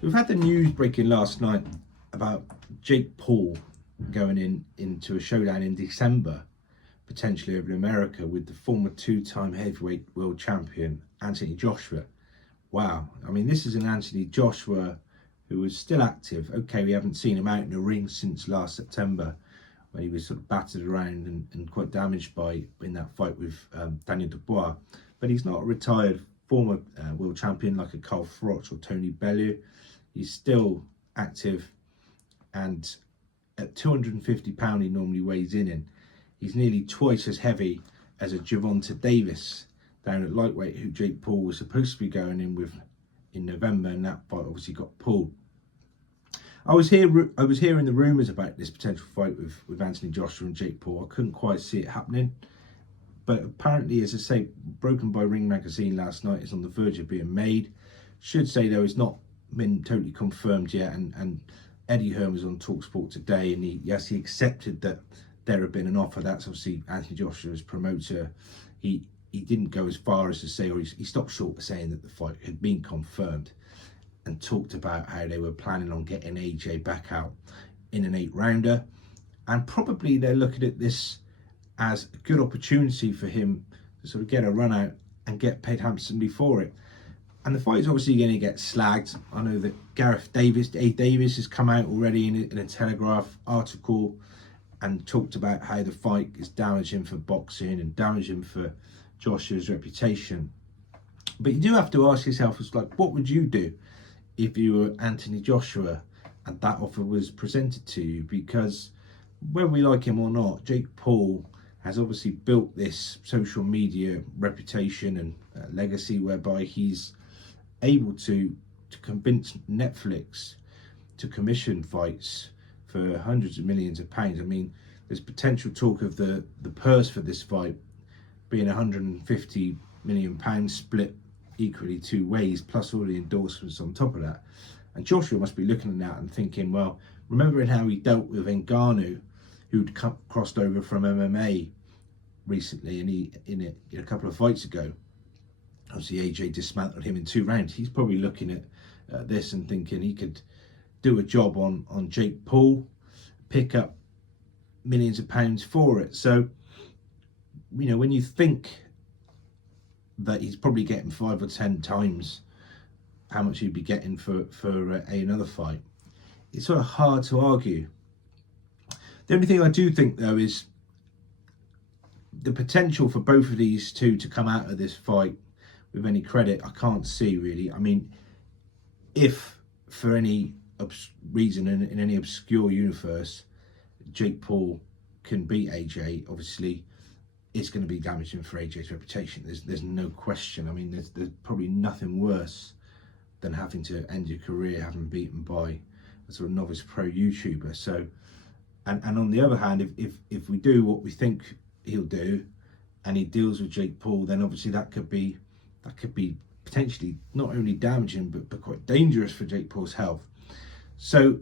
We've had the news breaking last night about Jake Paul going into a showdown in December, potentially over in America, with the former two-time heavyweight world champion Anthony Joshua. Wow, I mean, this is an Anthony Joshua who was still active. Okay, we haven't seen him out in the ring since last September, when he was sort of battered around and quite damaged in that fight with Daniel Dubois. But he's not a retired former world champion like a Carl Froch or Tony Bellew. He's still active, and at 250 pound he normally weighs in. He's nearly twice as heavy as a Gervonta Davis down at lightweight, who Jake Paul was supposed to be going in with in November, and that fight obviously got pulled. I was hearing the rumours about this potential fight with Anthony Joshua and Jake Paul. I couldn't quite see it happening, but apparently, as I say, Broken by Ring magazine last night, is on the verge of being made. Should say though, it's not been totally confirmed yet, and Eddie Hearn was on TalkSport today, and he accepted that there had been an offer. That's obviously Anthony Joshua's promoter. He didn't go as far as to say, or he stopped short of saying that the fight had been confirmed, and talked about how they were planning on getting AJ back out in an 8-rounder, and probably they're looking at this as a good opportunity for him to sort of get a run out and get paid handsomely for it. And the fight is obviously going to get slagged. I know that Davis has come out already in a Telegraph article and talked about how the fight is damaging for boxing and damaging for Joshua's reputation. But you do have to ask yourself, it's like, what would you do if you were Anthony Joshua and that offer was presented to you? Because whether we like him or not, Jake Paul has obviously built this social media reputation and legacy whereby he's able to convince Netflix to commission fights for hundreds of millions of pounds. I mean, there's potential talk of the purse for this fight being 150 million pounds split equally two ways, plus all the endorsements on top of that. And Joshua must be looking at that and thinking, well, remembering how he dealt with Ngannou, who'd crossed over from MMA recently, and he in a couple of fights ago, obviously AJ dismantled him in 2 rounds. He's probably looking at this and thinking he could do a job on Jake Paul, pick up millions of pounds for it. So, you know, when you think that he's probably getting 5 or 10 times how much he'd be getting for another fight, it's sort of hard to argue. The only thing I do think though is the potential for both of these two to come out of this fight with any credit, I can't see really. I mean, if for any reason in any obscure universe Jake Paul can beat AJ, obviously it's going to be damaging for AJ's reputation. There's no question. I mean, there's probably nothing worse than having to end your career having been beaten by a sort of novice pro YouTuber. So, and on the other hand, if we do what we think he'll do, and he deals with Jake Paul, then obviously that could be potentially not only damaging but quite dangerous for Jake Paul's health. So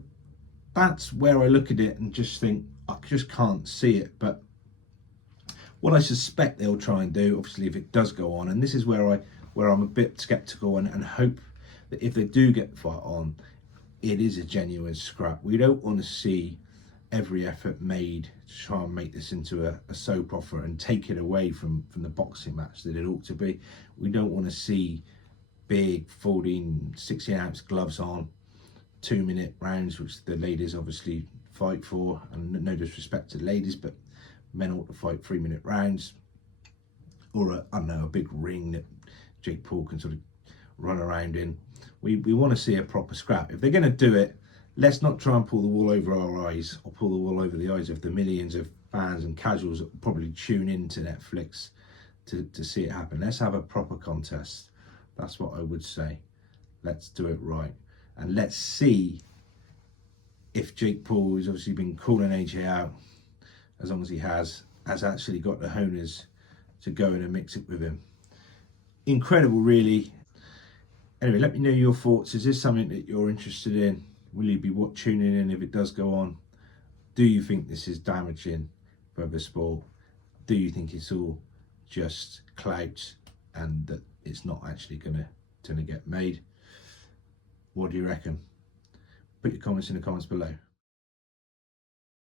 that's where I look at it and just think I just can't see it. But what I suspect they'll try and do, obviously, if it does go on, and this is where I'm a bit skeptical and hope that if they do get the fight on, it is a genuine scrap. We don't want to see every effort made to try and make this into a soap opera and take it away from the boxing match that it ought to be. We don't want to see big 14, 16-ounce gloves on, 2-minute rounds, which the ladies obviously fight for, and no disrespect to the ladies, but men ought to fight 3-minute rounds, or I don't know, a big ring that Jake Paul can sort of run around in. We want to see a proper scrap. If they're going to do it, let's not try and pull the wool over our eyes, or pull the wool over the eyes of the millions of fans and casuals that probably tune in to Netflix to see it happen. Let's have a proper contest. That's what I would say. Let's do it right. And let's see if Jake Paul, who's obviously been calling AJ out as long as he has actually got the honors to go in and mix it with him. Incredible, really. Anyway, let me know your thoughts. Is this something that you're interested in? Will you be tuning in if it does go on? Do you think this is damaging for the sport? Do you think it's all just clout and that it's not actually going to get made? What do you reckon? Put your comments in the comments below.